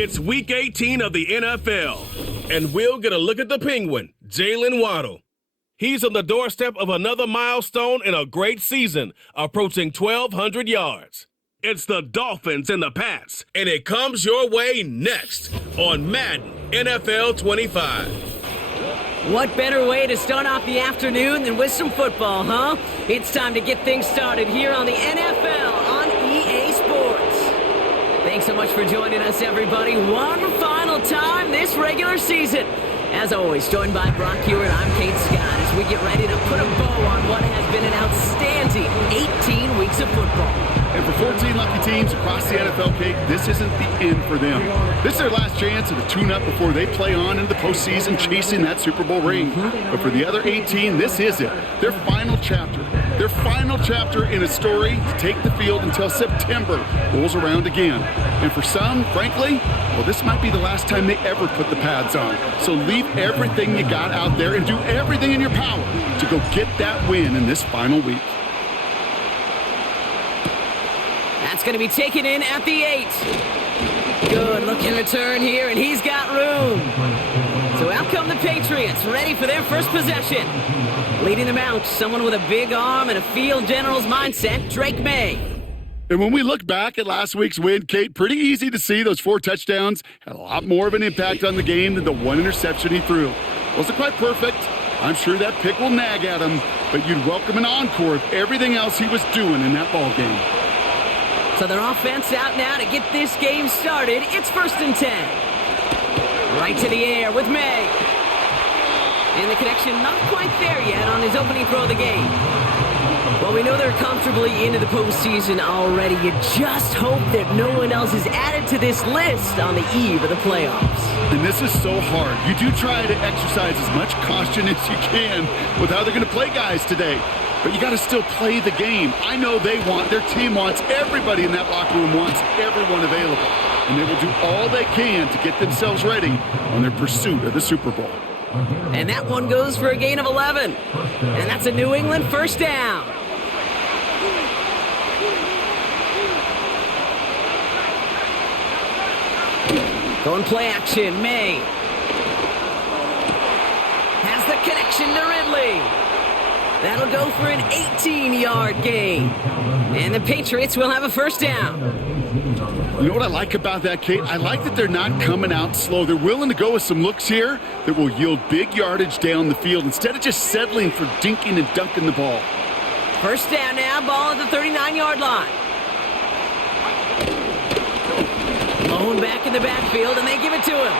It's Week 18 of the NFL, and we'll get a look at the Penguin, Jalen Waddle. He's on the doorstep of another milestone in a great season, approaching 1,200 yards. It's the Dolphins and the Pats, and it comes your way next on Madden NFL 25. What better way to start off the afternoon than with some football, huh? It's time to get things started here on the NFL on EA Sports. Thanks so much for joining us, everybody. One final time this regular season. As always, joined by Brock Hewitt, I'm Kate Scott as we get ready to put a bow on what has been an outstanding 18 weeks of football. And for 14 lucky teams across the NFL, Kate, this isn't the end for them. This is their last chance at a tune-up before they play on into the postseason chasing that Super Bowl ring. But for the other 18, this is it. Their final chapter. Their final chapter in a story to take the field until September rolls around again. And for some, frankly, well, this might be the last time they ever put the pads on. So leave everything you got out there and do everything in your power to go get that win in this final week. That's going to be taken in at the 8. Good looking return here, and he's got room. So out come the Patriots, ready for their first possession. Leading them out, someone with a big arm and a field general's mindset, Drake May. And when we look back at last week's win, Kate, pretty easy to see those 4 touchdowns had a lot more of an impact on the game than the 1 interception he threw. Wasn't quite perfect. I'm sure that pick will nag at him, but you'd welcome an encore of everything else he was doing in that ball game. So their offense out now to get this game started. It's 1st and 10. Right to the air with May. And the connection not quite there yet on his opening throw of the game. Well, we know they're comfortably into the postseason already. You just hope that no one else is added to this list on the eve of the playoffs. And this is so hard. You do try to exercise as much caution as you can with how they're going to play guys today. But you got to still play the game. I know their team wants, everybody in that locker room wants everyone available. And they will do all they can to get themselves ready on their pursuit of the Super Bowl. And that one goes for a gain of 11. And that's a New England first down. Going play action, May. Has the connection to Ridley. That'll go for an 18-yard gain. And the Patriots will have a first down. You know what I like about that, Kate? I like that they're not coming out slow. They're willing to go with some looks here that will yield big yardage down the field instead of just settling for dinking and dunking the ball. First down now, ball at the 39-yard line. Moan back in the backfield, and they give it to him.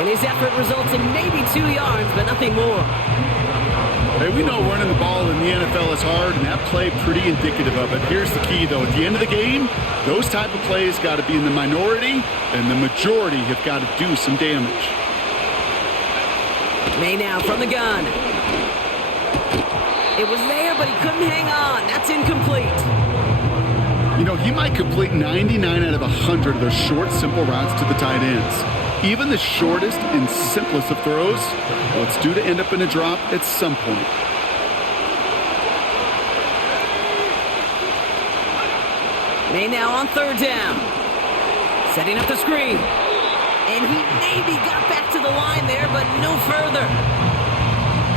And his effort results in maybe 2 yards, but nothing more. Hey, we know running the ball in the NFL is hard, and that play pretty indicative of it. Here's the key, though. At the end of the game, those type of plays got to be in the minority, and the majority have got to do some damage. May now from the gun. It was there, but he couldn't hang on. That's incomplete. You know, he might complete 99 out of 100 of those short, simple routes to the tight ends. Even the shortest and simplest of throws, well, it's due to end up in a drop at some point. May now on 3rd down. Setting up the screen. And he maybe got back to the line there, but no further.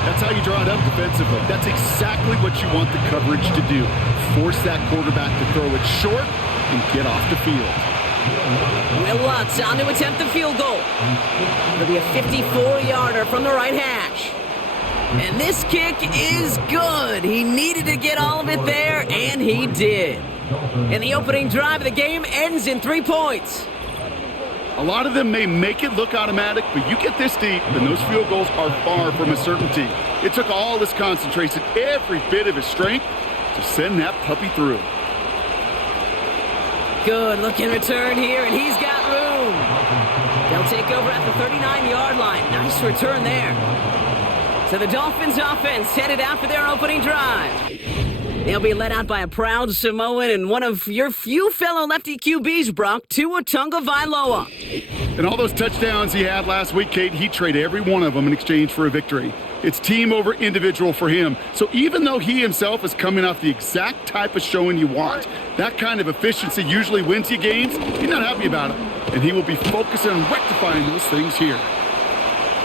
That's how you draw it up defensively. That's exactly what you want the coverage to do. Force that quarterback to throw it short and get off the field. Will Lutz on to attempt the field goal. It'll be a 54-yarder from the right hash. And this kick is good. He needed to get all of it there, and he did. And the opening drive of the game ends in 3 points. A lot of them may make it look automatic, but you get this deep, and those field goals are far from a certainty. It took all his concentration, every bit of his strength, to send that puppy through. Good looking return here, and he's got room. They'll take over at the 39-yard line. Nice return there. So the Dolphins offense headed out for their opening drive. They'll be led out by a proud Samoan and one of your few fellow lefty QBs, Brock, Tua Tagovailoa. And all those touchdowns he had last week, Kate, he traded every one of them in exchange for a victory. It's team over individual for him. So even though he himself is coming off the exact type of showing you want, that kind of efficiency usually wins you games, he's not happy about it. and he will be focused on rectifying those things here.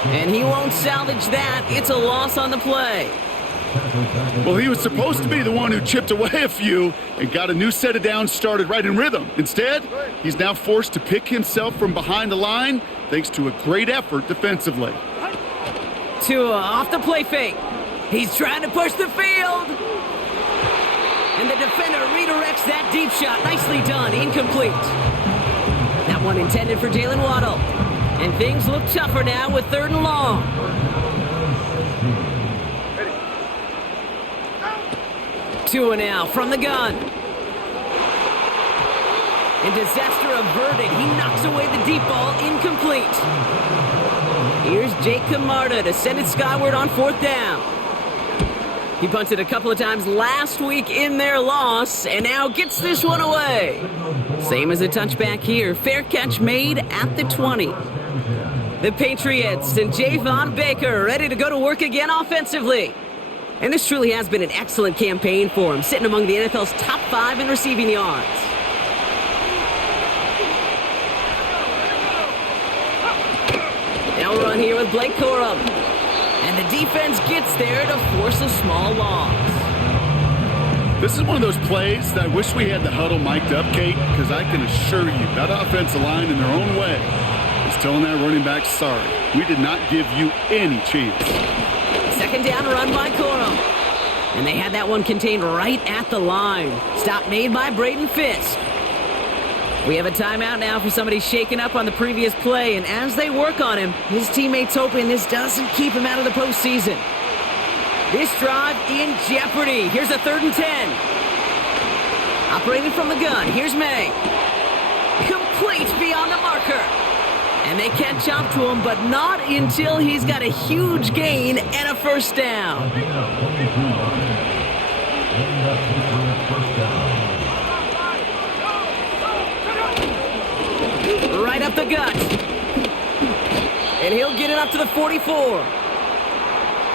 And he won't salvage that. It's a loss on the play. Well, he was supposed to be the one who chipped away a few and got a new set of downs started right in rhythm. Instead, he's now forced to pick himself from behind the line thanks to a great effort defensively. Tua off the play fake. He's trying to push the field. And the defender redirects that deep shot. Nicely done. Incomplete. That one intended for Jalen Waddle. And things look tougher now with 3rd and long. Tua now from the gun. And disaster averted. He knocks away the deep ball. Incomplete. Here's Jake Camarda to send it skyward on 4th down. He punted a couple of times last week in their loss, and now gets this one away. Same as a touchback here. Fair catch made at the 20. The Patriots and Javon Baker ready to go to work again offensively. And this truly has been an excellent campaign for him, sitting among the NFL's top 5 in receiving yards. Now run here with Blake Corum. And the defense gets there to force a small loss. This is one of those plays that I wish we had the huddle mic'd up, Kate, because I can assure you that offensive line in their own way is telling that running back, sorry, we did not give you any chance. 2nd down run by Corum. And they had that one contained right at the line. Stop made by Braden Fisk. We have a timeout now for somebody shaken up on the previous play, and as they work on him, his teammates hoping this doesn't keep him out of the postseason. This drive in jeopardy. Here's a 3rd and 10. Operating from the gun, here's May. Complete beyond the marker. And they catch up to him, but not until he's got a huge gain and a 1st down. Right up the gut. And he'll get it up to the 44.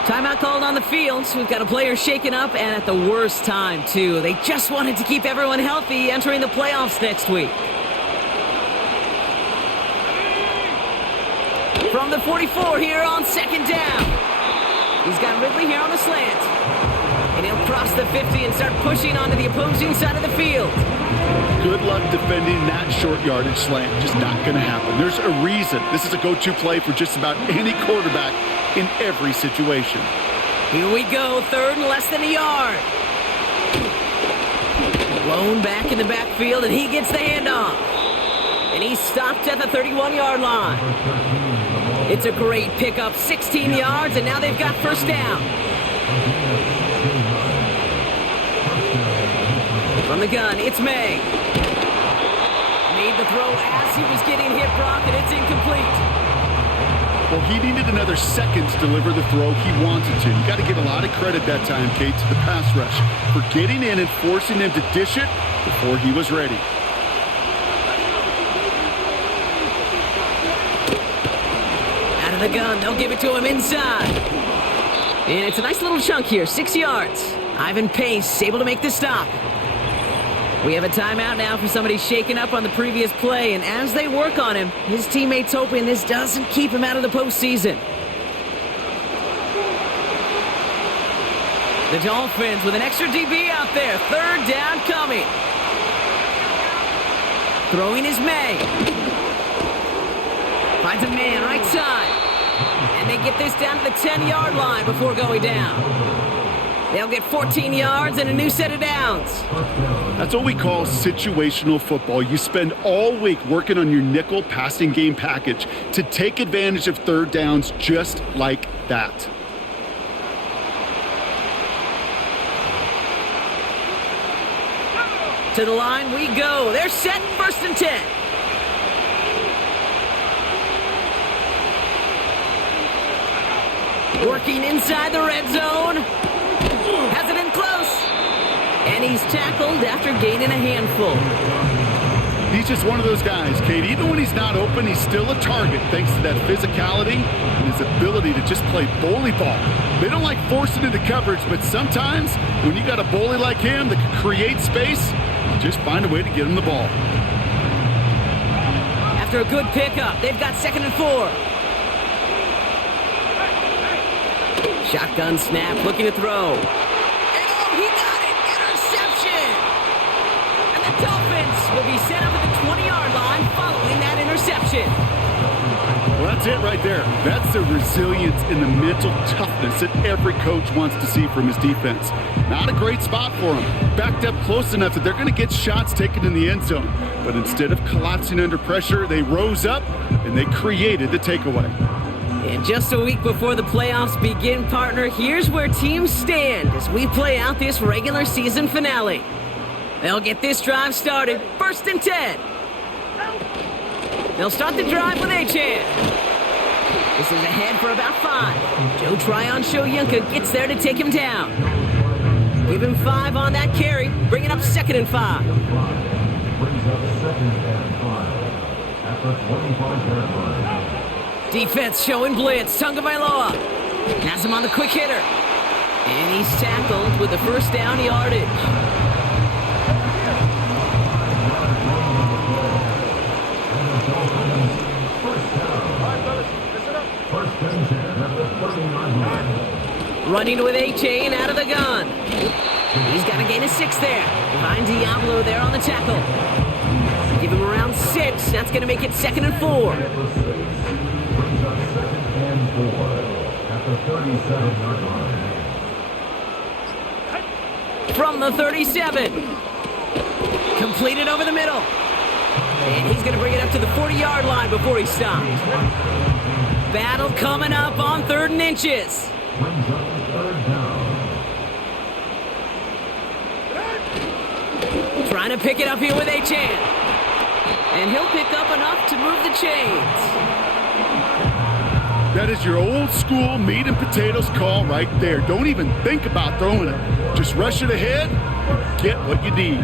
Timeout called on the field, so we've got a player shaken up, and at the worst time, too. They just wanted to keep everyone healthy entering the playoffs next week. From the 44 here on 2nd down. He's got Ridley here on the slant. And he'll cross the 50 and start pushing onto the opposing side of the field. Good luck defending that short yardage slant. Just not going to happen. There's a reason this is a go-to play for just about any quarterback in every situation. Here we go, 3rd and less than a yard. Blown back in the backfield, and he gets the handoff. And he's stopped at the 31-yard line. It's a great pickup, 16 yards, and now they've got 1st down. From the gun, it's May. Made the throw as he was getting hit, Brock, and it's incomplete. Well, he needed another second to deliver the throw he wanted to. You got to give a lot of credit that time, Kate, to the pass rush for getting in and forcing him to dish it before he was ready. Out of the gun, they'll give it to him inside. And it's a nice little chunk here, 6 yards. Ivan Pace able to make the stop. We have a timeout now for somebody shaken up on the previous play, and as they work on him, his teammates hoping this doesn't keep him out of the postseason. The Dolphins with an extra DB out there. 3rd down coming. Throwing is May. Finds a man right side. And they get this down to the 10-yard line before going down. They'll get 14 yards and a new set of downs. That's what we call situational football. You spend all week working on your nickel passing game package to take advantage of 3rd downs just like that. To the line we go. They're set 1st and 10. Working inside the red zone. Has it in close. And he's tackled after gaining a handful. He's just one of those guys, Kate. Even when he's not open, he's still a target thanks to that physicality and his ability to just play bully ball. They don't like forcing into coverage, but sometimes when you got a bully like him that can create space, you just find a way to get him the ball. After a good pickup, they've got 2nd and 4. Shotgun snap, looking to throw. And oh, he got it! Interception! And the Dolphins will be set up at the 20-yard line following that interception. Well, that's it right there. That's the resilience and the mental toughness that every coach wants to see from his defense. Not a great spot for him. Backed up close enough that they're going to get shots taken in the end zone. But instead of collapsing under pressure, they rose up and they created the takeaway. And just a week before the playoffs begin, partner, here's where teams stand as we play out this regular season finale. They'll get this drive started, 1st and 10. They'll start the drive with Achan. This is ahead for about 5. Joe Tryon-Shoyinka gets there to take him down. Give him 5 on that carry, bringing up 2nd and 5. Defense showing blitz. Tagovailoa has him on the quick hitter. And he's tackled with the 1st down yardage. Running with Achan out of the gun. He's got a gain of 6 there. Behind Diablo there on the tackle. Give him around 6. That's going to make it 2nd and 4. From the 37. Completed over the middle. And he's going to bring it up to the 40-yard line before he stops. Battle coming up on 3rd and inches. Trying to pick it up here with Achan. And he'll pick up enough to move the chains. That is your old school meat and potatoes call right there. Don't even think about throwing it. Just rush it ahead and get what you need.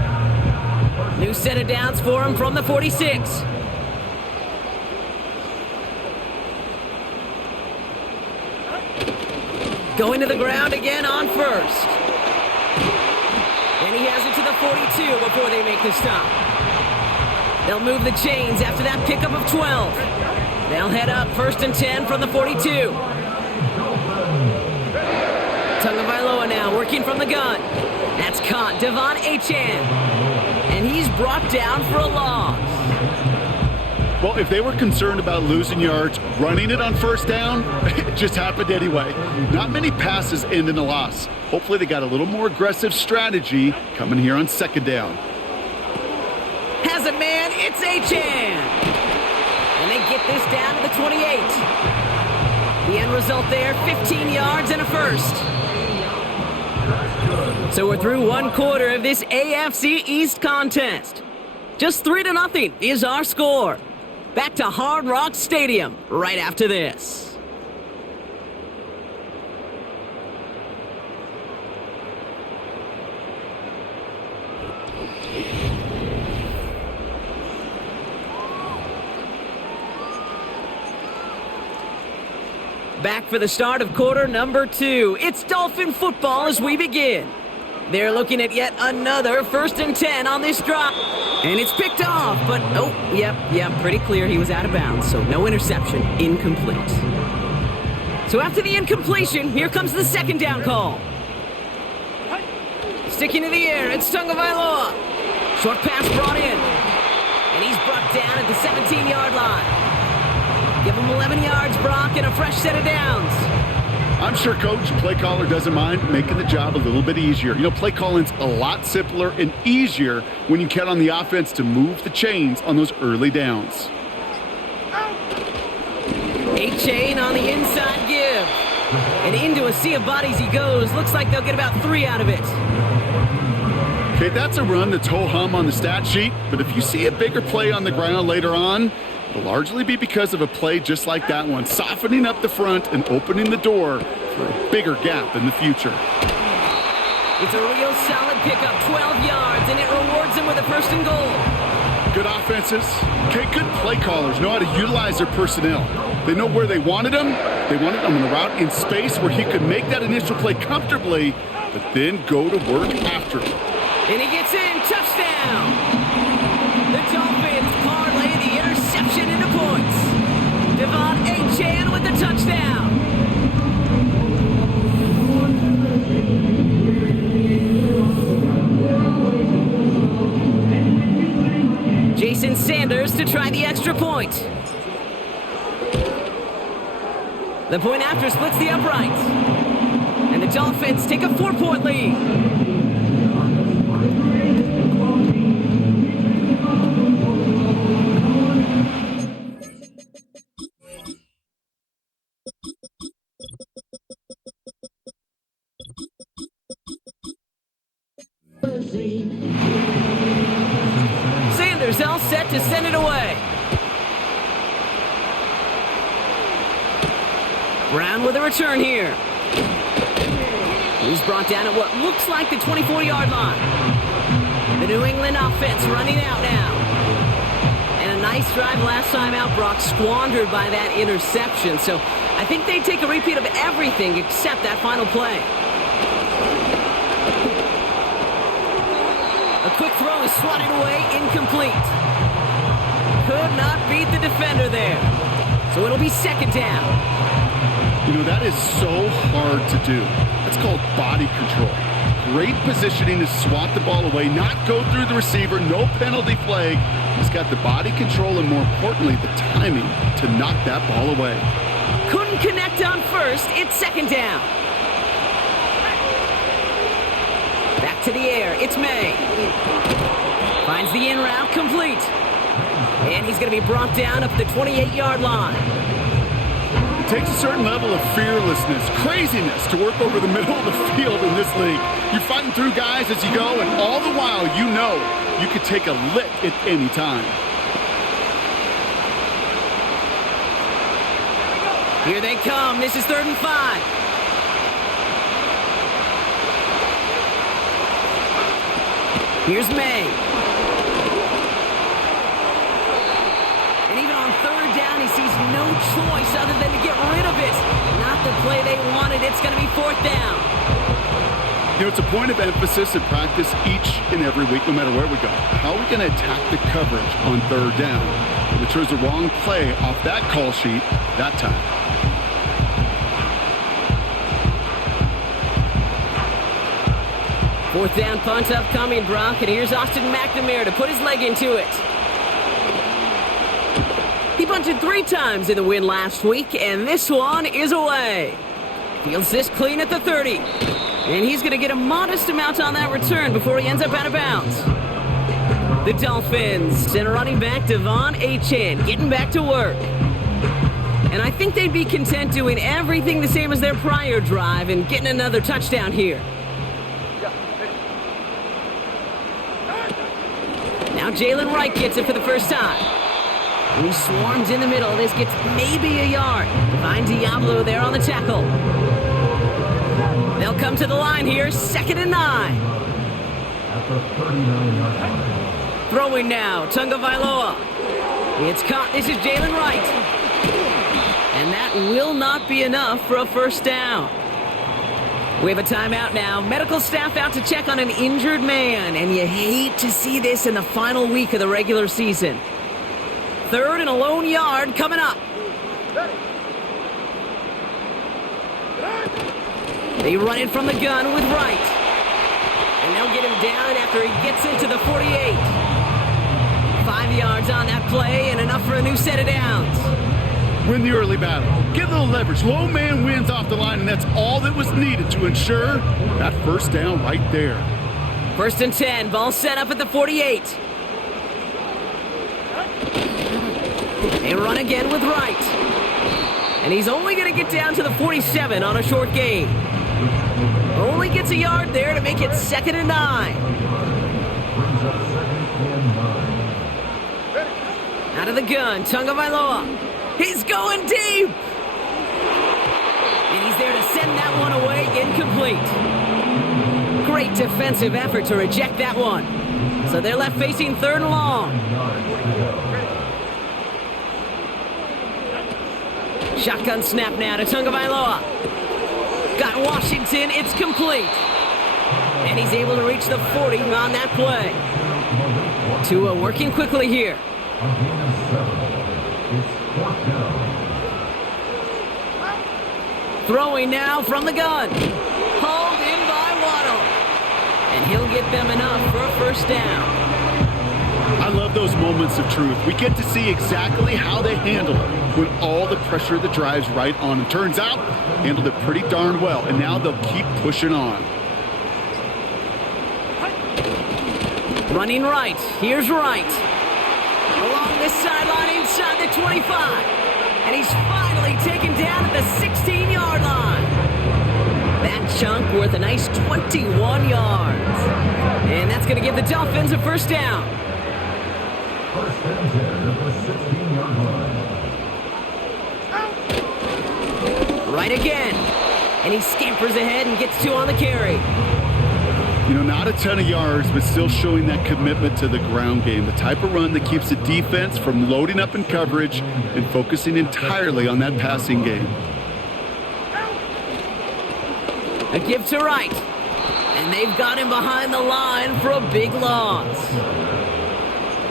New set of downs for him from the 46. Going to the ground again on 1st. And he has it to the 42 before they make the stop. They'll move the chains after that pickup of 12. They'll head up 1st and 10 from the 42. Tagovailoa now working from the gun. That's caught. Devon Achan. And he's brought down for a loss. Well, if they were concerned about losing yards, running it on 1st down, it just happened anyway. Not many passes end in a loss. Hopefully they got a little more aggressive strategy coming here on 2nd down. Has a man, it's Achan. And they get this down to the 28. The end result there, 15 yards and a 1st. So we're through 1 quarter of this AFC East contest. Just 3-0 is our score. Back to Hard Rock Stadium right after this. Back for the start of quarter number 2. It's Dolphin football as we begin. They're looking at yet another 1st and 10 on this drive. And it's picked off, but pretty clear he was out of bounds, so no interception, incomplete. So after the incompletion, here comes the 2nd down call. Sticking to the air, it's Tagovailoa. Short pass brought in. And he's brought down at the 17-yard line. Give him 11 yards, Brock, and a fresh set of downs. I'm sure Coach, play caller, doesn't mind making the job a little bit easier. You know, play calling's a lot simpler and easier when you count on the offense to move the chains on those early downs. Achan on the inside give. And into a sea of bodies he goes. Looks like they'll get about 3 out of it. Okay, that's a run that's ho-hum on the stat sheet, but if you see a bigger play on the ground later on, it'll largely be because of a play just like that one, softening up the front and opening the door for a bigger gap in the future. It's a real solid pickup, 12 yards, and it rewards him with a 1st and goal. Good offenses. Okay, good play callers know how to utilize their personnel. They know where they wanted them. They wanted them on a route in space where he could make that initial play comfortably, but then go to work after it. And he gets in, touchdown! The Dolphins parlay the interception in touchdown. Jason Sanders to try the extra point. The point after splits the uprights. And the Dolphins take a 4-point lead. Sanders all set to send it away. Brown with a return here. He's brought down at what looks like the 24-yard line. The New England offense running out now. And a nice drive last time out, Brock, squandered by that interception. So I think they take a repeat of everything except that final play. A quick throw is swatted away, incomplete. Could not beat the defender there. So it'll be second down. You know, that is so hard to do. That's called body control. Great positioning to swat the ball away, not go through the receiver, no penalty flag. He's got the body control and, more importantly, the timing to knock that ball away. Couldn't connect on first. It's second down. Back to the air. It's May. Finds the in route complete. And he's going to be brought down up the 28-yard line. It takes a certain level of fearlessness, craziness to work over the middle of the field in this league. You're fighting through guys as you go, and all the while you know you could take a lick at any time. Here they come. This is 3rd and 5. Here's May. And even on 3rd down, he sees no choice other than to get rid of it. Not the play they wanted. It's going to be 4th down. You know, it's a point of emphasis in practice each and every week, no matter where we go. How are we going to attack the coverage on 3rd down? We chose the wrong play off that call sheet that time. Fourth down punt upcoming, Brock, and here's Austin McNamara to put his leg into it. He punted 3 times in the win last week, and this one is away. Fields this clean at the 30. And he's going to get a modest amount on that return before he ends up out of bounds. The Dolphins send running back Devon Achane getting back to work. And I think they'd be content doing everything the same as their prior drive and getting another touchdown here. Now Jalen Wright gets it for the first time. He swarms in the middle. This gets maybe a yard. Finds Diablo there on the tackle. They'll come to the line here, 2nd and 9. At the 39-yard line. Throwing now, Tunga Vailoa. It's caught. This is Jalen Wright. And that will not be enough for a first down. We have a timeout now. Medical staff out to check on an injured man. And you hate to see this in the final week of the regular season. 3rd and a lone yard coming up. They run it from the gun with Wright. And they'll get him down after he gets into the 48. 5 yards on that play and enough for a new set of downs. Win the early battle. Get a little leverage. Low man wins off the line, and that's all that was needed to ensure that first down right there. 1st and 10. Ball set up at the 48. They run again with Wright. And he's only going to get down to the 47 on a short gain. Only gets a yard there to make it 2nd and 9. Out of the gun, Tunga Vailoa. He's going deep. And he's there to send that one away, incomplete. Great defensive effort to reject that one. So they're left facing 3rd and long. Shotgun snap now to Tunga Vailoa. Got Washington, it's complete. And he's able to reach the 40 on that play. Tua working quickly here. Throwing now from the gun. Hauled in by Waddle. And he'll get them enough for a first down. I love those moments of truth. We get to see exactly how they handle it when all the pressure of the drive's right on. And turns out, handled it pretty darn well. And now they'll keep pushing on. Running right. Here's Wright. Along this sideline inside the 25. And he's finally taken down at the 16-yard line. That chunk worth a nice 21 yards. And that's going to give the Dolphins a first down. First and 10 at the 16-yard line. Right again. And he scampers ahead and gets 2 on the carry. You know, not a ton of yards, but still showing that commitment to the ground game. The type of run that keeps the defense from loading up in coverage and focusing entirely on that passing game. A give to Wright. And they've got him behind the line for a big loss.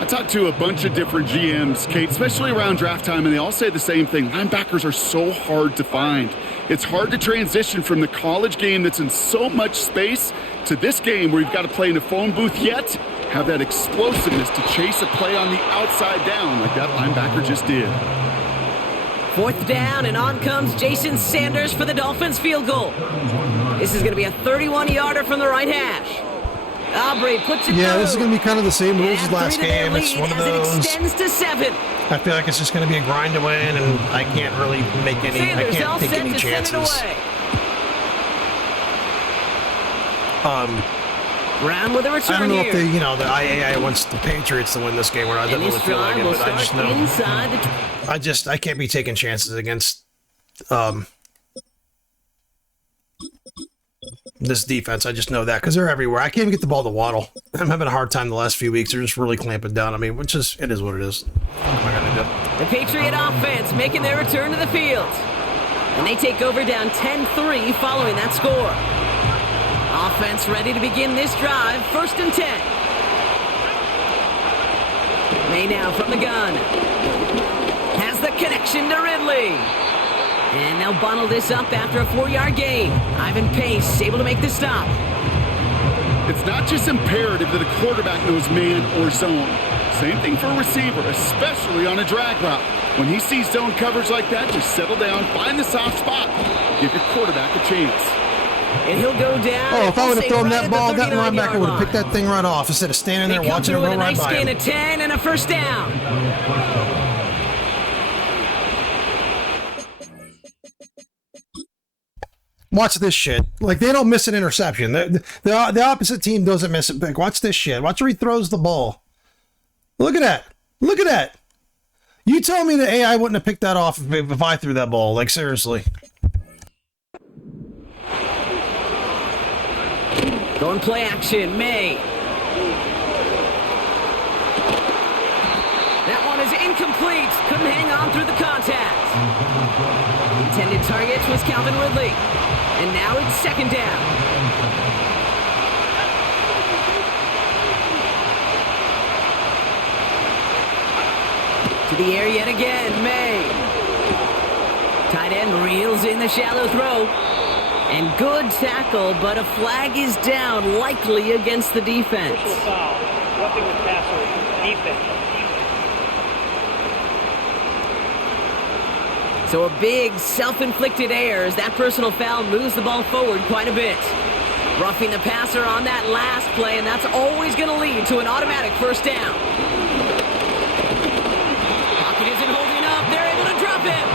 I talked to a bunch of different GMs, Kate, especially around draft time, and they all say the same thing. Linebackers are so hard to find. It's hard to transition from the college game that's in so much space to this game where you've got to play in a phone booth, yet have that explosiveness to chase a play on the outside down like that linebacker just did. 4th down, and on comes Jason Sanders for the Dolphins field goal. This is going to be a 31-yarder from the right hash. Aubrey puts it Yeah, through. this is going to be kind of the same rules as last game. It's one of those. It extends to 7. I feel like it's just going to be a grind to win, and I can't really make any. Sanders I can't all take set any to send it chances. away. Brown with a return I don't know here. if the the IAI wants the Patriots to win this game, or I don't And really this feel like drive it. will But I just start know inside the I can't be taking chances against this defense. I just know that because they're everywhere. I can't even get the ball to Waddle. I'm having a hard time the last few weeks. They're just really clamping down on me, which is it is what it is. What am I gonna do? The Patriot offense making their return to the field. And they take over down 10-3 following that score. Offense ready to begin this drive. 1st and 10. May now from the gun. Has the connection to Ridley. And they'll bundle this up after a 4-yard gain. Ivan Pace able to make the stop. It's not just imperative that a quarterback knows man or zone. Same thing for a receiver, especially on a drag route. When he sees zone coverage like that, just settle down, find the soft spot, give your quarterback a chance. And he'll go down. Oh, if I would have thrown right that ball, that 39-yard linebacker would have line. picked that thing right off instead of standing They there come watching through it with go a right nice by gain him. of 10 and a first down. Watch this shit. Like, they don't miss an interception. The opposite team doesn't miss it big. Watch this shit. Watch where he throws the ball. Look at that. Look at that. You tell me that AI wouldn't have picked that off if I threw that ball. Like, seriously. Going play action, May. That one is incomplete. Couldn't hang on through the contact. Intended target was Calvin Ridley. And now it's 2nd down. To the air yet again, May. Tight end reels in the shallow throw. And good tackle, but a flag is down, likely against the defense. Personal foul, roughing the passer, defense. So a big self-inflicted error as that personal foul moves the ball forward quite a bit. Roughing the passer on that last play, and that's always going to lead to an automatic first down. Pocket isn't holding up. They're able to drop him.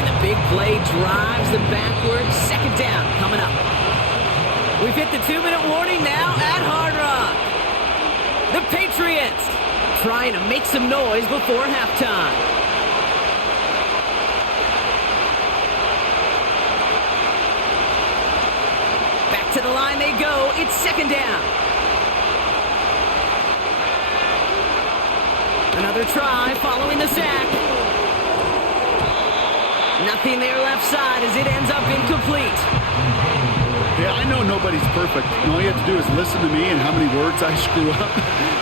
And the big play drives them backwards. 2nd down coming up. We've hit the 2-minute warning now at Hard Rock. The Patriots trying to make some noise before halftime. To the line they go. It's 2nd down. Another try following the sack. Nothing there left side as it ends up incomplete. Yeah, I know nobody's perfect. And all you have to do is listen to me and how many words I screw up.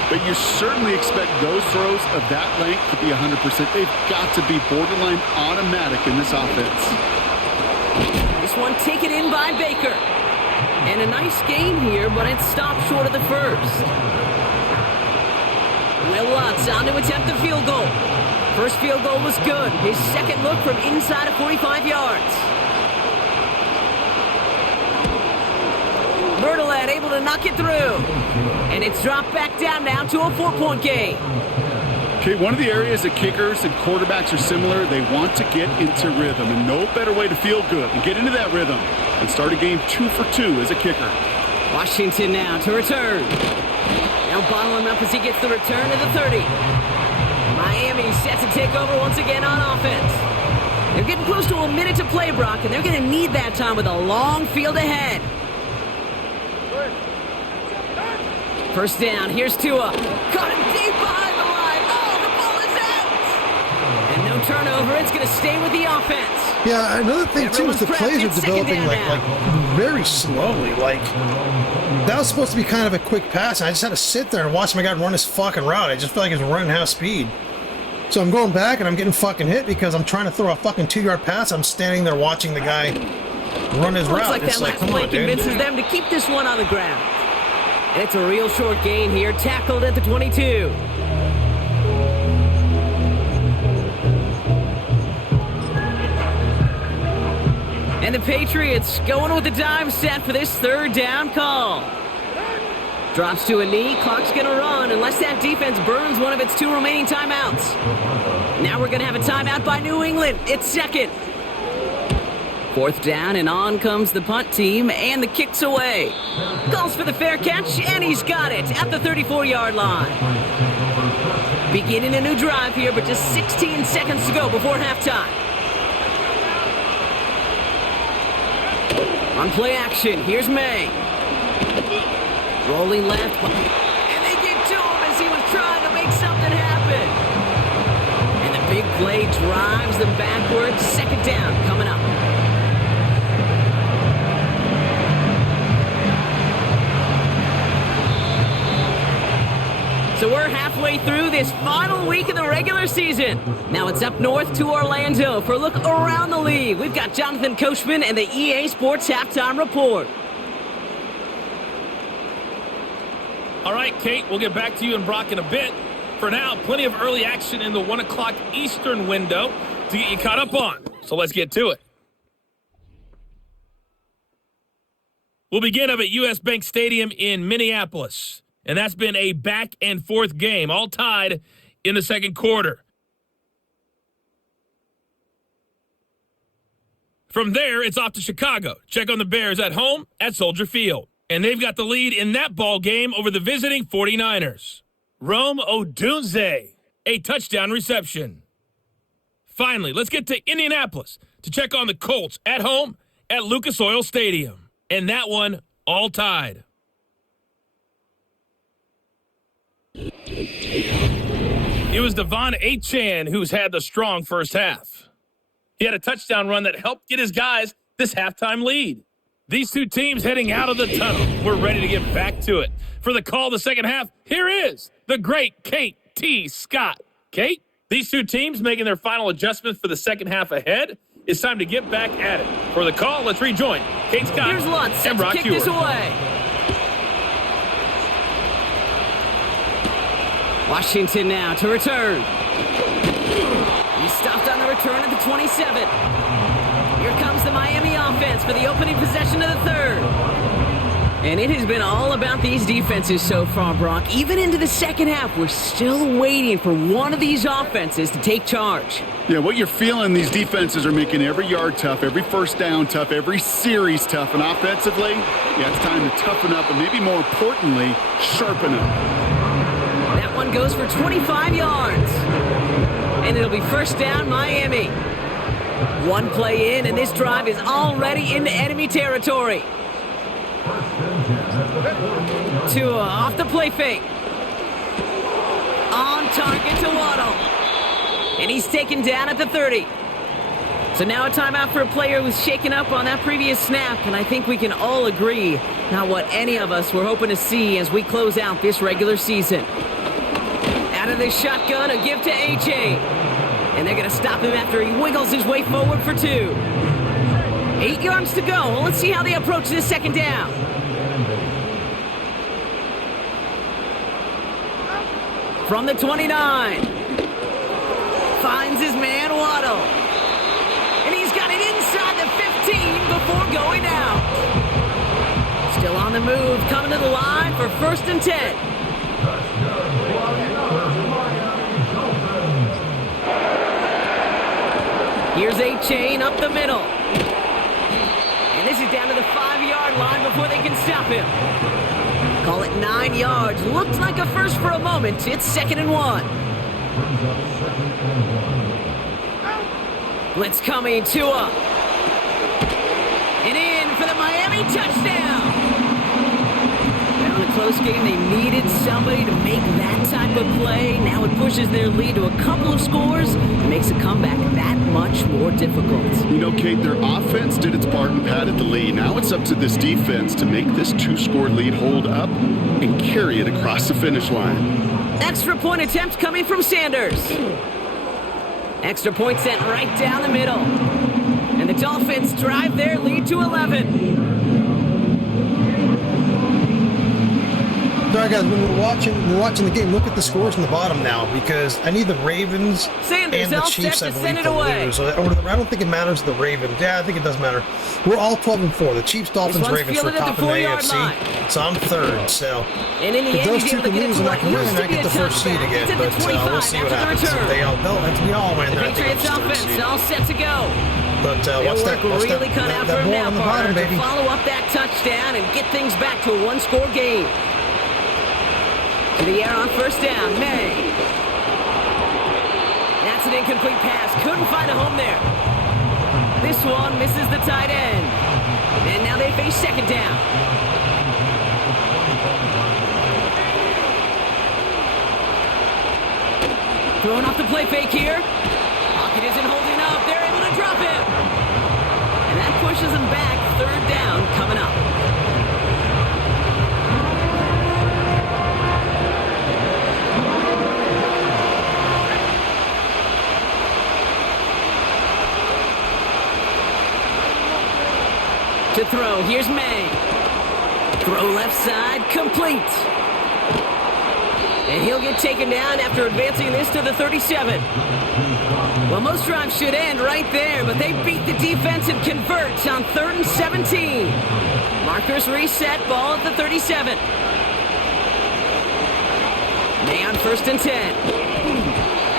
But you certainly expect those throws of that length to be 100%. They've got to be borderline automatic in this offense. This one taken in by Baker. And a nice game here, but it stopped short of the first. Will Lutz on to attempt the field goal. First field goal was good. His second look from inside of 45 yards. Bertolet able to knock it through. And it's dropped back down now to a 4-point game. Okay, one of the areas that kickers and quarterbacks are similar, they want to get into rhythm, and no better way to feel good and get into that rhythm than start a game 2 for 2 as a kicker. Washington now to return. Now bottle him up as he gets the return to the 30. Miami set to take over once again on offense. They're getting close to a minute to play, Brock, and they're going to need that time with a long field ahead. First down, here's Tua. Caught him deep behind the line. Oh, the ball is out! And no turnover, it's going to stay with the offense. Yeah, another thing too is the plays are developing like very slowly. Like that was supposed to be kind of a quick pass, and I just had to sit there and watch my guy run his fucking route. I just feel like he's running half speed. So I'm going back and I'm getting fucking hit because I'm trying to throw a fucking 2-yard pass. I'm standing there watching the guy run his route. Looks like that last play convinces them to keep this one on the ground. And it's a real short gain here, tackled at the 22. And the Patriots going with the dive set for this third down call. Drops to a knee, clock's gonna run unless that defense burns one of its 2 remaining timeouts. Now we're gonna have a timeout by New England. It's second. Fourth down, and on comes the punt team, and the kick's away. Calls for the fair catch, and he's got it at the 34-yard line. Beginning a new drive here, but just 16 seconds to go before halftime. On play action, here's May. Rolling left, and they get to him as he was trying to make something happen. And the big play drives them backwards. Second down coming up. So we're halfway through this final week of the regular season. Now it's up north to Orlando for a look around the league. We've got Jonathan Coachman and the EA Sports Halftime Report. All right, Kate, we'll get back to you and Brock in a bit. For now, plenty of early action in the 1 o'clock Eastern window to get you caught up on. So let's get to it. We'll begin up at US Bank Stadium in Minneapolis. And that's been a back-and-forth game, all tied in the second quarter. From there, it's off to Chicago. Check on the Bears at home at Soldier Field. And they've got the lead in that ball game over the visiting 49ers. Rome Odunze, a touchdown reception. Finally, let's get to Indianapolis to check on the Colts at home at Lucas Oil Stadium. And that one all tied. It was Devon Achane who's had the strong first half. He had a touchdown run that helped get his guys this halftime lead. These two teams heading out of the tunnel. We're ready to get back to it. For the call of the second half, here is the great Kate T. Scott. Kate, these two teams making their final adjustments for the second half ahead. It's time to get back at it. For the call, let's rejoin Kate Scott Here's Lutz and Brock kick this away. Washington now to return. He stopped on the return at the 27. Here comes the Miami offense for the opening possession of the third. And it has been all about these defenses so far, Brock. Even into the second half, we're still waiting for one of these offenses to take charge. Yeah, what you're feeling, these defenses are making every yard tough, every first down tough, every series tough. And offensively, yeah, it's time to toughen up and maybe more importantly, sharpen up. That one goes for 25 yards. And it'll be first down, Miami. One play in, and this drive is already into enemy territory. Tua off the play fake. On target to Waddle. And he's taken down at the 30. So now a timeout for a player who was shaken up on that previous snap, and I think we can all agree not what any of us were hoping to see as we close out this regular season. Out of this shotgun, a give to AJ. And they're going to stop him after he wiggles his way forward for 2. 8 yards to go. Let's see how they approach this second down. From the 29. Finds his man, Waddle. And he's got it inside the 15 before going out. Still on the move, coming to the line for 1st and 10. Here's A-Chain up the middle. And this is down to the 5-yard line before they can stop him. Call it 9 yards. Looked like a first for a moment. It's 2nd and 1. Blitz coming, Tua. And in for the Miami touchdown. Now in a close game, they needed somebody to make that type of play. Now it pushes their lead to a couple of scores and makes a comeback that much more difficult. You know, Kate, their offense did its part and padded the lead. Now it's up to this defense to make this 2-score lead hold up and carry it across the finish line. Extra point attempt coming from Sanders. Extra point sent right down the middle. And the Dolphins drive their lead to 11. All right, guys, when we're watching the game, look at the scores in the bottom now, because I need the Ravens Sanders and the all Chiefs, set I to believe, send it to away. lose. I don't think it matters the Ravens. Yeah, I think it does matter. We're all 12-4. The Chiefs, Dolphins, one's Ravens are fielded at top the in the 4-yard AFC. line. So I'm 3rd. So And in the if end, those he's two able to can get it lose to and I what can win, used I to be get a the first seed touchback. again. It's at But the 25 we'll see what after the happens. return. If we all win, The then I think Patriots I'm first offense seed. all set to go. But They'll what's work that really cut out for him board now, on the Carter, bottom, baby? to follow up that touchdown and get things back to a 1-score game. To the air on 1st down, May. That's an incomplete pass. Couldn't find a home there. This one misses the tight end. And now they face 2nd down. Throwing off the play fake here. Pocket isn't holding up. They're able to drop it. And that pushes them back. 3rd down coming up. To throw, here's May. Throw left side, complete. And he'll get taken down after advancing this to the 37. Well, most drives should end right there, but they beat the defense and convert on 3rd and 17. Markers reset, ball at the 37. May on 1st and 10.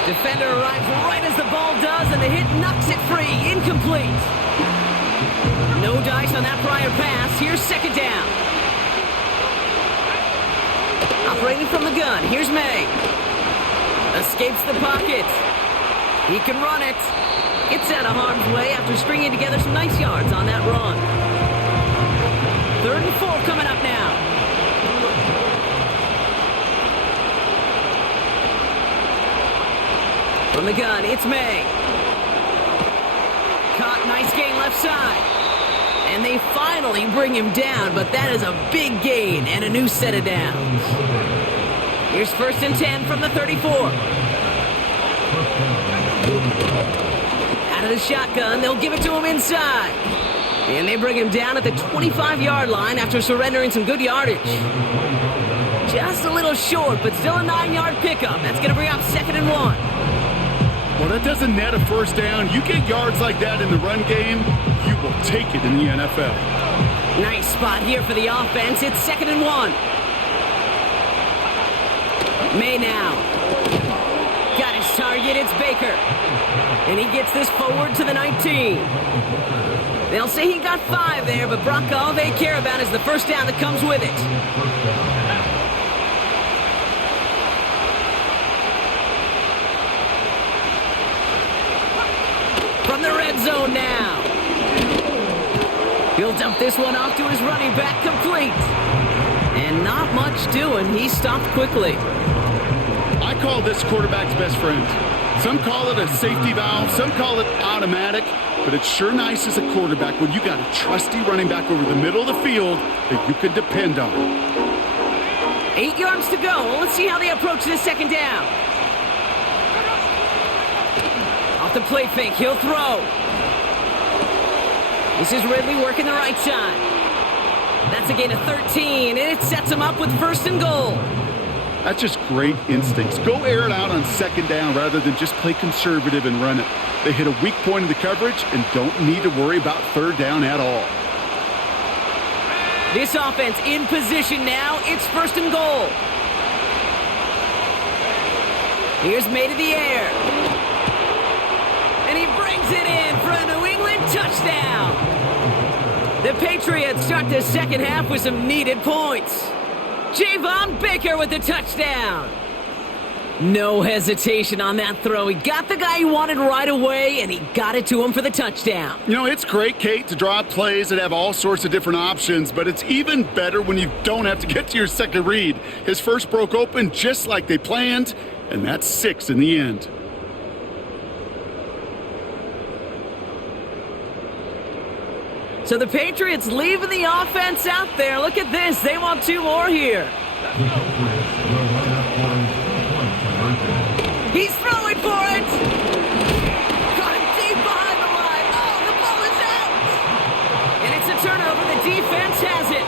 Defender arrives right as the ball does, and the hit knocks it free, incomplete. No dice on that prior pass. Here's 2nd down. Operating from the gun. Here's May. Escapes the pocket. He can run it. Gets out of harm's way after stringing together some nice yards on that run. 3rd and 4 coming up now. From the gun, it's May. Caught, nice gain left side. And they finally bring him down, but that is a big gain and a new set of downs. Here's 1st and 10 from the 34. Out of the shotgun, they'll give it to him inside. And they bring him down at the 25-yard line after surrendering some good yardage. Just a little short, but still a 9-yard pickup. That's going to bring up 2nd and 1. Well, that doesn't net a 1st down. You get yards like that in the run game, you will take it in the NFL. Nice spot here for the offense. It's 2nd and 1. May now. Got his target. It's Baker. And he gets this forward to the 19. They'll say he got 5 there, but Brock, all they care about is the 1st down that comes with it. From the red zone now. He'll dump this one off to his running back, complete. And not much doing. He stopped quickly. I call this quarterback's best friend. Some call it a safety valve, some call it automatic, but it's sure nice as a quarterback when you got a trusty running back over the middle of the field that you can depend on. 8 yards to go. Let's see how they approach this 2nd down. Off the play fake, he'll throw. This is Ridley working the right side. That's a gain of 13, and it sets him up with 1st and goal. That's just great instincts. Go air it out on 2nd down rather than just play conservative and run it. They hit a weak point in the coverage and don't need to worry about 3rd down at all. This offense in position now. It's 1st and goal. Here's May to the air. And he brings it in for a New England touchdown. The Patriots start the 2nd half with some needed points. Javon Baker with the touchdown. No hesitation on that throw. He got the guy he wanted right away, and he got it to him for the touchdown. You know, it's great, Kate, to draw plays that have all sorts of different options, but it's even better when you don't have to get to your second read. His first broke open just like they planned, and that's 6 in the end. So the Patriots leaving the offense out there. Look at this. They want 2 more here. He's throwing for it. Got him deep behind the line. Oh, the ball is out. And it's a turnover. The defense has it.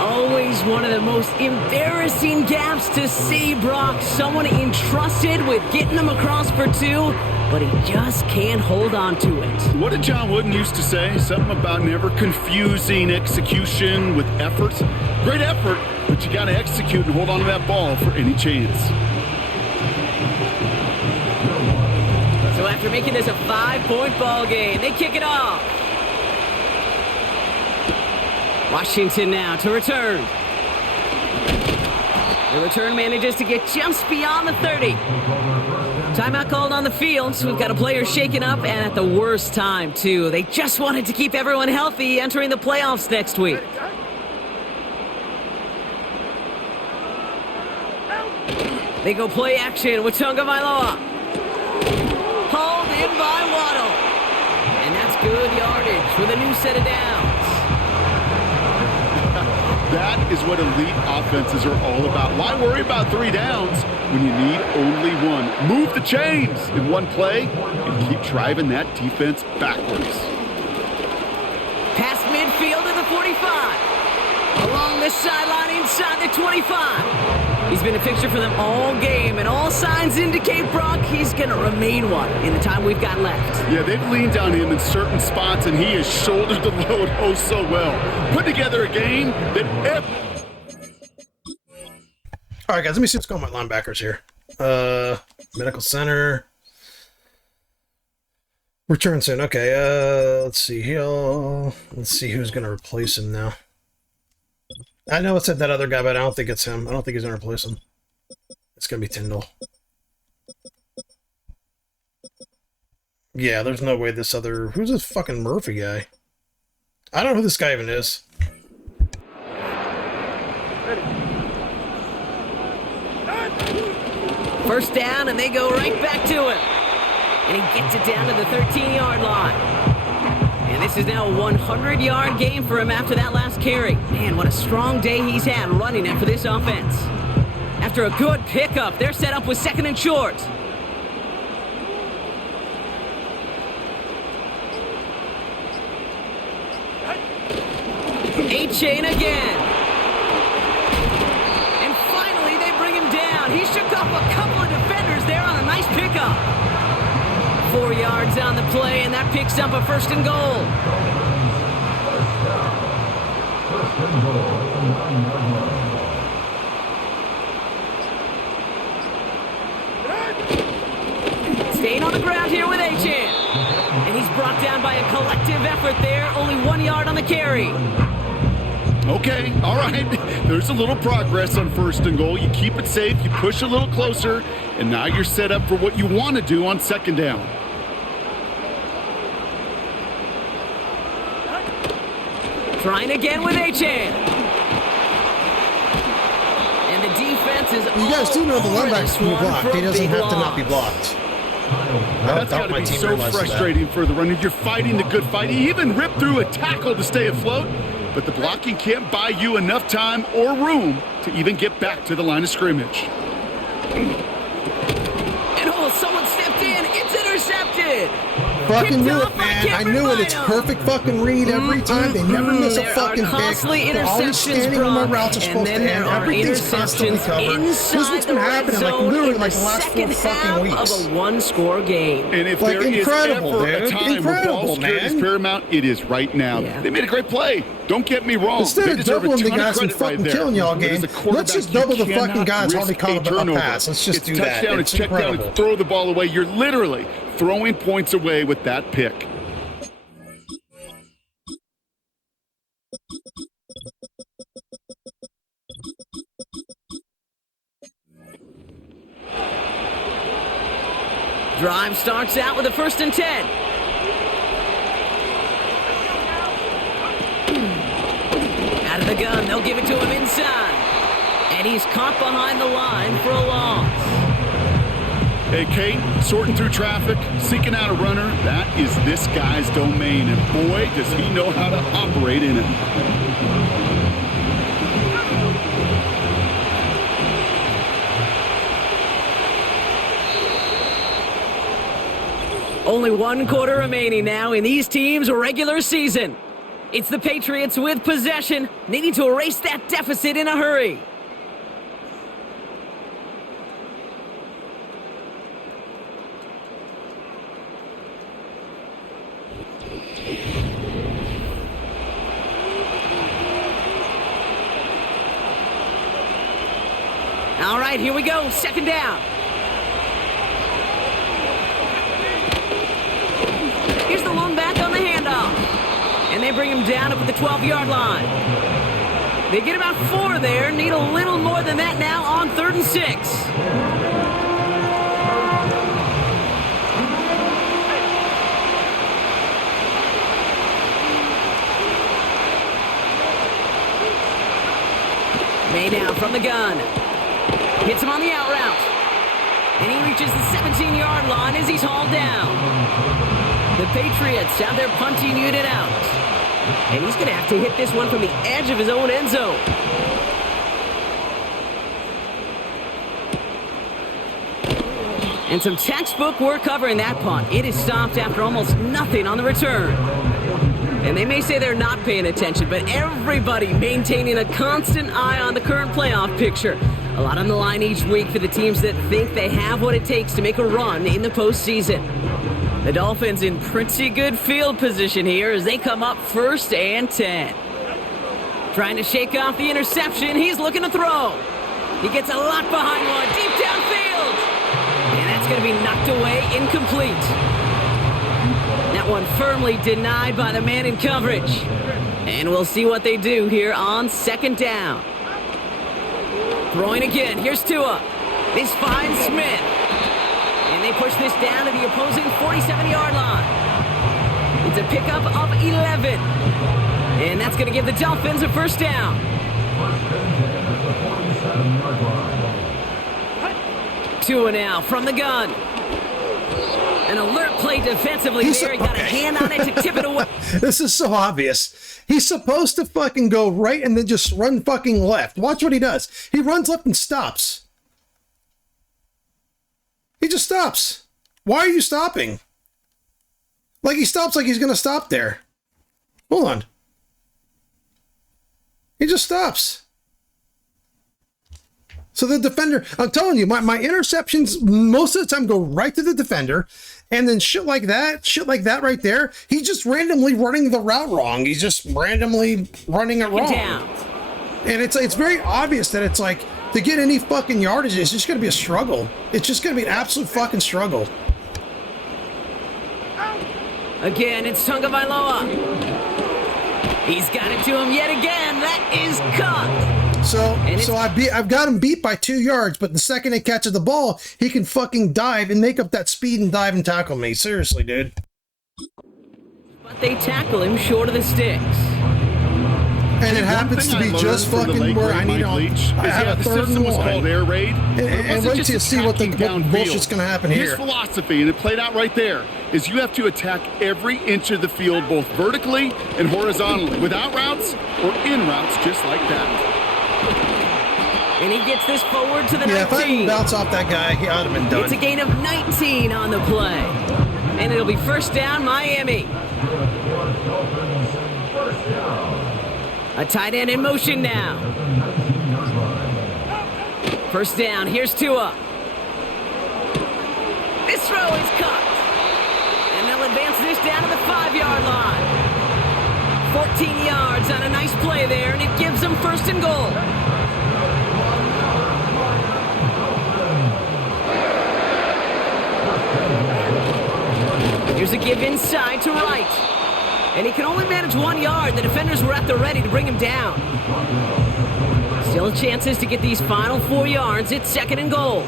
Always one of the most embarrassing gaps to see, Brock. Someone entrusted with getting them across for 2, but he just can't hold on to it. What did John Wooden used to say? Something about never confusing execution with effort. Great effort, but you got to execute and hold on to that ball for any chance. So after making this a 5-point ball game, they kick it off. Washington now to return. The return manages to get just beyond the 30. Timeout called on the field, so we've got a player shaken up, and at the worst time, too. They just wanted to keep everyone healthy entering the playoffs next week. They go play action with Tunga Vailoa. Hauled in by Waddle. And that's good yardage with a new set of downs. That is what elite offenses are all about. Why worry about 3 downs when you need only 1? Move the chains in one play and keep driving that defense backwards. Past midfield to the 45. Along the sideline inside the 25. He's been a fixture for them all game, and all signs indicate, Brock, he's going to remain one in the time we've got left. Yeah, they've leaned on him in certain spots, and he has shouldered the load oh so well. Put together a game that... All right, guys, let me see what's going on with my linebackers here. Medical center. Return soon. Okay, let's see here. Let's see who's going to replace him now. I know it said that other guy, but I don't think it's him. I don't think he's going to replace him. It's going to be Tyndall. Yeah, there's no way this other... Who's this fucking Murphy guy? I don't know who this guy even is. First down, and they go right back to him. And he gets it down to the 13-yard line. And this is now a 100-yard game for him after that last carry. Man, what a strong day he's had running it for this offense. After a good pickup, they're set up with 2nd and short. A-chain again. And finally, they bring him down. He shook off a couple of defenders there on a nice pickup. 4 yards on the play, and that picks up a 1st and goal. Staying on the ground here with A-Chan. And he's brought down by a collective effort there. Only 1 yard on the carry. Okay, all right. There's a little progress on 1st and goal. You keep it safe, you push a little closer, and now you're set up for what you want to do on 2nd down. Trying again with A-Chan. And the defense is... You guys do know the linebacker can be blocked. He doesn't have to not be blocked. That's got to be so frustrating for the runner. You're fighting the good fight. He even ripped through a tackle to stay afloat, but the blocking can't buy you enough time or room to even get back to the line of scrimmage. And oh, someone stepped in. It's intercepted. intercepted. Fucking Picked knew off it, by man. I Cameron knew it. It's Bynum. perfect fucking read every time. They never miss a There fucking are costly pick. They're always standing where my routes are and supposed to then there end. are Everything's constantly interceptions covered. This is inside what's the been red happening, like zone literally in like the the last 4 second fucking half weeks. of a one-score game. And if Like, there is incredible, ever a dude. time where ball Incredible, security is man. paramount, it is right now. Yeah. They made a great play. Don't get me wrong. Instead They of deserve a doubling the ton of guys and credit right fucking there. killing y'all But as game, a quarterback, let's just you double the fucking cannot guys hardly risk call a a turnover. pass. Let's just it's do that. touchdown, It's it's check down, incredible. it's throw the ball away. You're literally throwing points away with that pick. Drive starts out with a 1st and 10. Out of the gun, they'll give it to him inside. And he's caught behind the line for a loss. Hey, Kate, sorting through traffic, seeking out a runner, that is this guy's domain. And boy, does he know how to operate in it. Only 1 quarter remaining now in these teams' regular season. It's the Patriots with possession, needing to erase that deficit in a hurry. All right, here we go, 2nd down. Here's the lone back on the handoff. And they bring him down up at the 12-yard line. They get about 4 there, need a little more than that now on 3rd and 6. May now from the gun. Hits him on the out route. And he reaches the 17-yard line as he's hauled down. The Patriots have their punting unit out. And he's going to have to hit this one from the edge of his own end zone. And some textbook work covering that punt. It is stopped after almost nothing on the return. And they may say they're not paying attention, but everybody maintaining a constant eye on the current playoff picture. A lot on the line each week for the teams that think they have what it takes to make a run in the postseason. The Dolphins in pretty good field position here as they come up 1st and 10. Trying to shake off the interception. He's looking to throw. He gets a lot behind one, deep downfield. And that's going to be knocked away, incomplete. That one firmly denied by the man in coverage. And we'll see what they do here on 2nd down. Throwing again. Here's Tua. This finds Smith. And they push this down to the opposing 47-yard line. It's a pickup of 11. And that's going to give the Dolphins a 1st down. Tua now from the gun. An alert play defensively there. He got a hand on it to tip it away. This is so obvious. He's supposed to fucking go right and then just run fucking left. Watch what he does. He runs left and stops. He just stops. Why are you stopping? Like he stops like he's going to stop there. Hold on. He just stops. So the defender, I'm telling you, my interceptions most of the time go right to the defender, and then shit like that right there, he's just randomly running the route wrong. He's just randomly running it wrong. Down. And it's very obvious that it's like, to get any fucking yardage, it's just going to be a struggle. It's just going to be an absolute fucking struggle. Again, it's Tagovailoa. He's got it to him yet again. That is caught. So I've got him beat by 2 yards, but the second he catches the ball, he can fucking dive and make up that speed and dive and tackle me. Seriously, dude. But they tackle him short of the sticks. And it happens to be just fucking where I need to. I have a 3rd and 1. Called air raid. And wait till you see what bullshit's going to happen here. His philosophy, and it played out right there, is you have to attack every inch of the field, both vertically and horizontally, without routes or in routes, just like that. And he gets this forward to the Yeah, if I 19. didn't bounce off that guy, he ought to have been done. It's a gain of 19 on the play. And it'll be first down, Miami. A tight end in motion now. First down, here's Tua. This throw is caught. And they'll advance this down to the 5-yard line. 14 yards on a nice play there, and it gives them first and goal. Here's a give inside to right. And he can only manage 1 yard. The defenders were at the ready to bring him down. Still chances to get these final 4 yards. It's second and goal.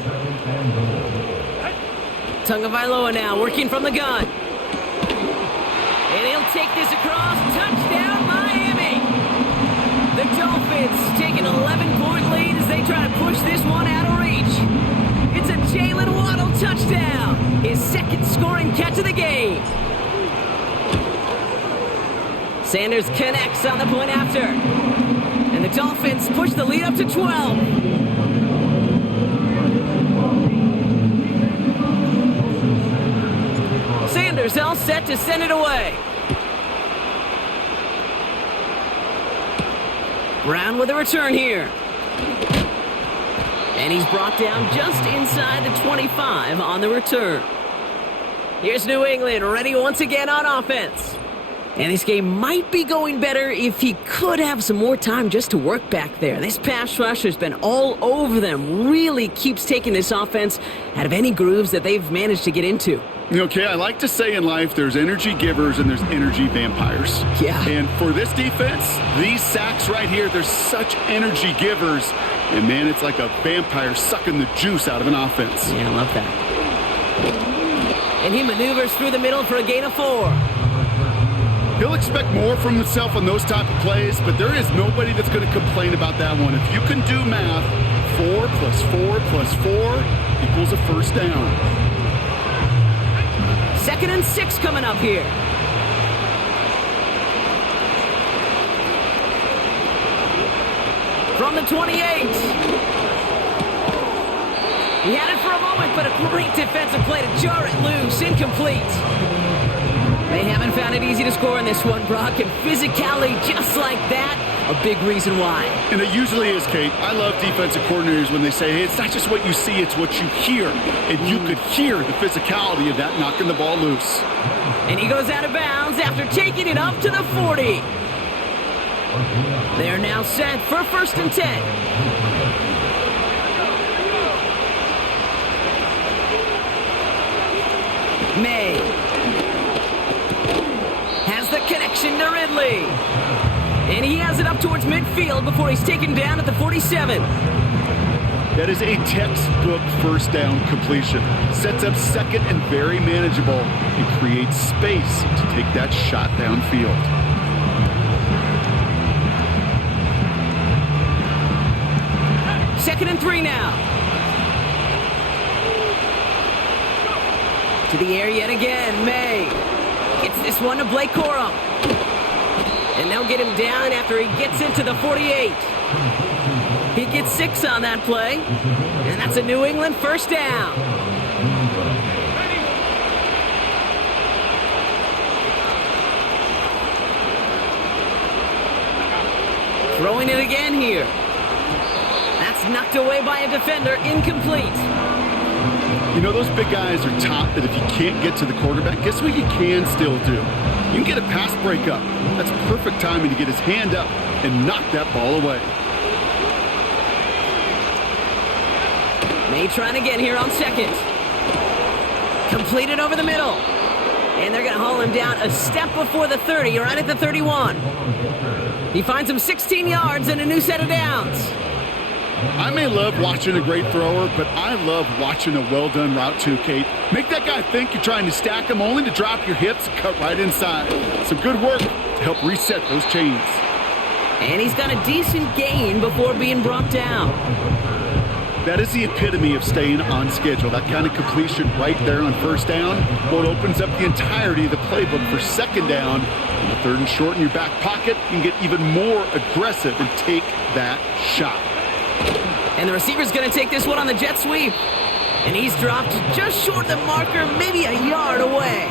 Tagovailoa now working from the gun. And he'll take this across. Touchdown, Miami. The Dolphins take an 11-point lead as they try to push this one out of reach. It's a Jalen Waddle touchdown. His second scoring catch of the game. Sanders connects on the point after. And the Dolphins push the lead up to 12. Sanders all set to send it away. Brown with a return here. And he's brought down just inside the 25 on the return. Here's New England ready once again on offense. And this game might be going better if he could have some more time just to work back there. This pass rush has been all over them. Really keeps taking this offense out of any grooves that they've managed to get into. Okay, I like to say in life there's energy givers and there's energy vampires. Yeah. And for this defense, these sacks right here, they're such energy givers. And man, it's like a vampire sucking the juice out of an offense. Yeah, I love that. And he maneuvers through the middle for a gain of 4. He'll expect more from himself on those type of plays, but there is nobody that's going to complain about that one. If you can do math, 4 plus 4 plus 4 equals a first down. Second and 6 coming up here. From the 28. He had it for a moment, but a great defensive play to jar it loose. Incomplete. They haven't found it easy to score in this one, Brock, and physicality just like that, a big reason why. And it usually is, Kate. I love defensive coordinators when they say, hey, it's not just what you see, it's what you hear. And you could hear the physicality of that knocking the ball loose. And he goes out of bounds after taking it up to the 40. They're now set for first and 10. May has the connection to Ridley. And he has it up towards midfield before he's taken down at the 47. That is a textbook first down completion. Sets up second and very manageable and creates space to take that shot downfield. Second and 3 now. To the air yet again, May. Gets this one to Blake Corum. And they'll get him down after he gets into the 48. He gets 6 on that play. And that's a New England first down. Throwing it again here. That's knocked away by a defender, incomplete. You know, those big guys are taught that if you can't get to the quarterback, guess what you can still do? You can get a pass breakup. That's perfect timing to get his hand up and knock that ball away. May trying again here on second. Completed over the middle. And they're going to haul him down a step before the 30, right at the 31. He finds him 16 yards and a new set of downs. I may love watching a great thrower, but I love watching a well-done route too, Kate. Make that guy think you're trying to stack him only to drop your hips and cut right inside. Some good work to help reset those chains. And he's got a decent gain before being brought down. That is the epitome of staying on schedule. That kind of completion right there on first down. Well, it opens up the entirety of the playbook for second down. On the third and short in your back pocket, you can get even more aggressive and take that shot. And the receiver's going to take this one on the jet sweep. And he's dropped just short of the marker, maybe a yard away.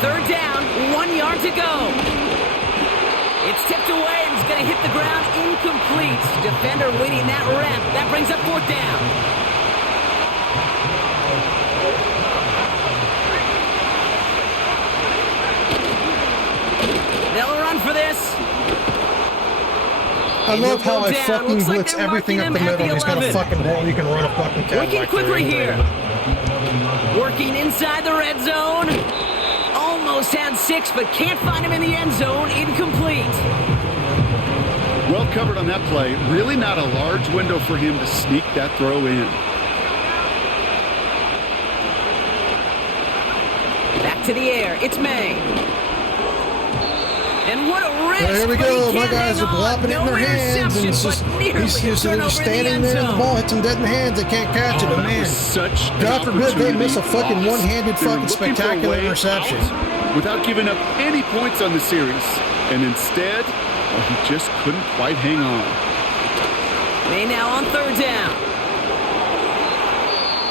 Third down, 1 yard to go. It's tipped away and it's going to hit the ground incomplete. Defender winning that rep. That brings up fourth down. They'll run for this. I love how I down. fucking Looks like blitz they're everything up the marking him middle. at He's got a 11. fucking hole. You can run a fucking cat. Wicked quickly here. Working inside the red zone. Almost had 6, but can't find him in the end zone. Incomplete. Well covered on that play. Really not a large window for him to sneak that throw in. Back to the air. It's May. And what a risk. Here we but he go. My can't guys hang are on. flopping it in No their hands. And it's interception, just, but nearly he's a just turnover in the standing end there. The zone. ball hits him dead in the hands. They can't catch it. But That man, was such an God forbid they miss a opportunity fucking lost. one-handed They were fucking looking for a spectacular way interception. out without giving up any points on the series. And instead, well, he just couldn't quite hang on. May now on third down.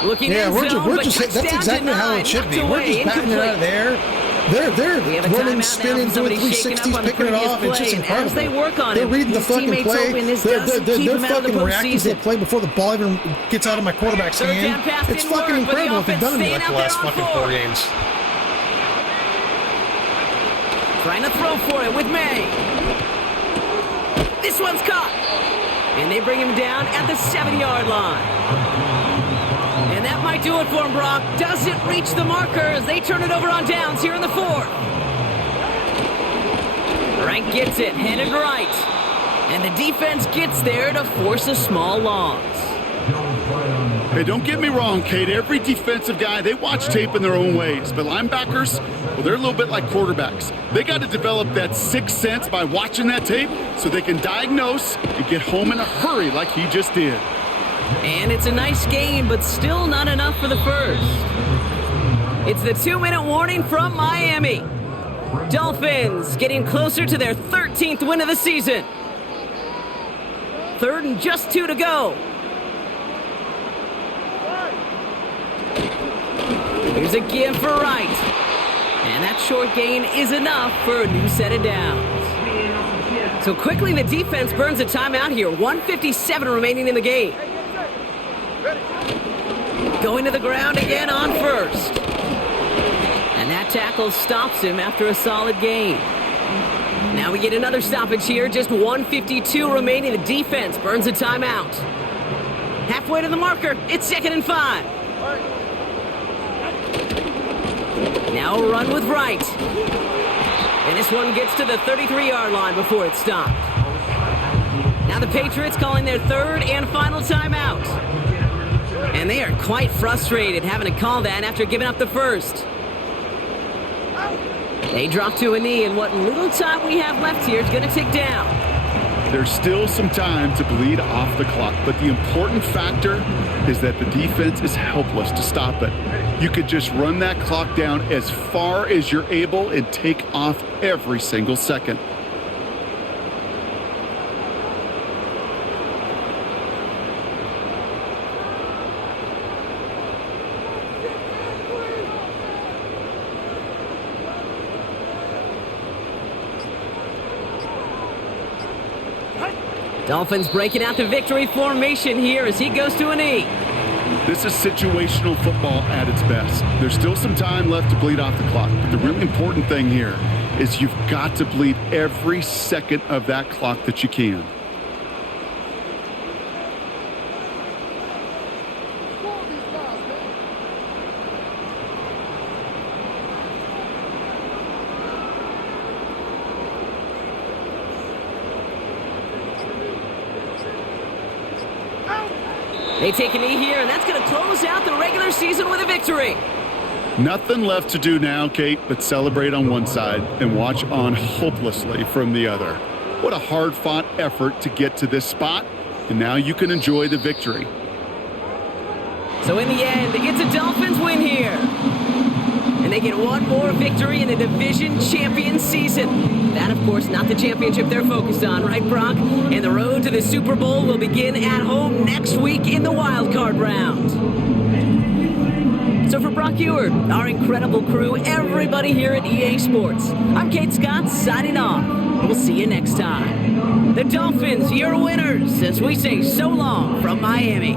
Looking Yeah, end we're zone, but just that's touchdown exactly how denied. it should Knocked be. We're away, just batting it out of incomplete. there. They're We have a running, timeout spinning, now. doing Somebody's shaking 360s, up on the picking it previous off. It's just play, and incredible. as they work on They're it, reading the his fucking teammates play. hoping this They're doesn't keep they're him out of the fucking reacting to the postseason. play before the ball even gets out of my quarterback's Third hand. down pass It's didn't fucking work, but the incredible what they've offense done in staying like the out last there on fucking 4 games. Trying to throw for it with May. This one's caught. And they bring him down at the 7-yard line. And that might do it for him, Brock. Doesn't reach the marker as they turn it over on downs here in the 4th. Rank gets it, headed right. And the defense gets there to force a small loss. Hey, don't get me wrong, Kate. Every defensive guy, they watch tape in their own ways. But linebackers, well, they're a little bit like quarterbacks. They got to develop that sixth sense by watching that tape so they can diagnose and get home in a hurry like he just did. And it's a nice game, but still not enough for the first. It's the 2-minute warning from Miami. Dolphins getting closer to their 13th win of the season. 3rd and just 2 to go. Here's a give for Wright. And that short gain is enough for a new set of downs. So quickly the defense burns a timeout here. 1:57 remaining in the game. Going to the ground again on first. And that tackle stops him after a solid gain. Now we get another stoppage here. Just 1:52 remaining. The defense burns a timeout. Halfway to the marker. It's 2nd and 5. Now a run with Wright. And this one gets to the 33-yard line before it's stopped. Now the Patriots calling their 3rd and final timeout. And they are quite frustrated having to call that after giving up the first. They drop to a knee, and what little time we have left here is going to tick down. There's still some time to bleed off the clock, but the important factor is that the defense is helpless to stop it. You could just run that clock down as far as you're able and take off every single second. Dolphins breaking out the victory formation here as he goes to a knee. This is situational football at its best. There's still some time left to bleed off the clock, but the really important thing here is you've got to bleed every second of that clock that you can. They take a knee here, and that's going to close out the regular season with a victory. Nothing left to do now, Kate, but celebrate on one side and watch on hopelessly from the other. What a hard-fought effort to get to this spot, and now you can enjoy the victory. So in the end, it's a Dolphins win here. and they get one more victory in a division champion season. That, of course, not the championship they're focused on, right, Brock? And the road to the Super Bowl will begin at home next week in the wild card round. So for Brock Ewert, our incredible crew, everybody here at EA Sports, I'm Kate Scott signing off. We'll see you next time. The Dolphins, your winners, as we say so long from Miami.